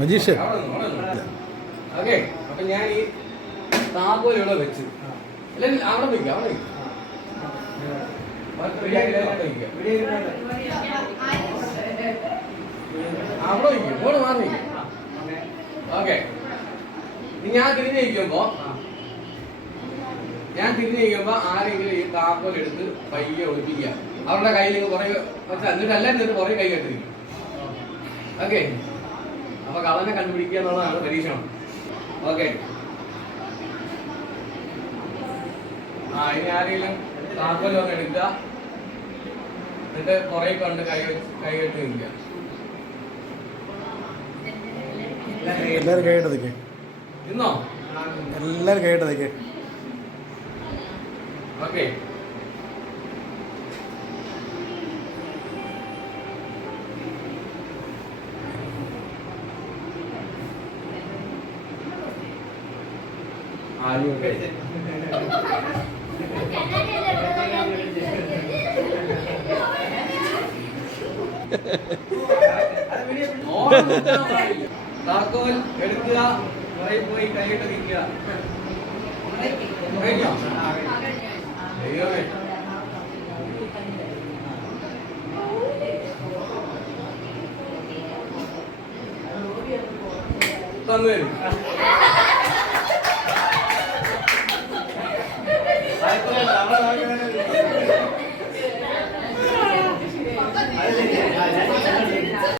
Magician. Okay, അപ്പൊ ഞാൻ ഈ താക്കോൽ ഇവിടെ വെച്ച് അല്ലെങ്കിൽ അവിടെ വയ്ക്കാം, അവിടെ വയ്ക്കാം. അവിടെ വയ്ക്കും, ഇവിടെ മാറി വയ്ക്കും. ഓക്കെ, ഞാൻ തിരിഞ്ഞിരിക്കുമ്പോ ആരെങ്കിലും ഈ താക്കോൽ എടുത്ത് പയ്യെ ഒളിപ്പിക്കുക. അവരുടെ കയ്യിൽ കുറെ വെച്ചാൽ എന്നിട്ട് എല്ലാവരും കുറെ കൈ കെട്ടിരിക്കും. ഓക്കെ, അപ്പൊ കള്ളനെ കണ്ടുപിടിക്കുക എന്നുള്ളതാണ് പരീക്ഷണം. ഓക്കെ, ഇനി ആരെങ്കിലും താക്കോൽ വന്ന് എടുക്കുക, എന്നിട്ട് കുറെ കൊണ്ട് കൈ കെട്ടി നിൽക്കുക. എല്ലാവരും കൈയിട്ടതൊക്കെ ഇന്നോ എല്ലാവരും കൈയിട്ടതൊക്കെ. ഓക്കെ, താക്കോൽ എടുക്കുക, പോയി കൈയിട്ട് നിൽക്കുക. കഴിഞ്ഞോ? ദൈവമേ, തന്നു തരും.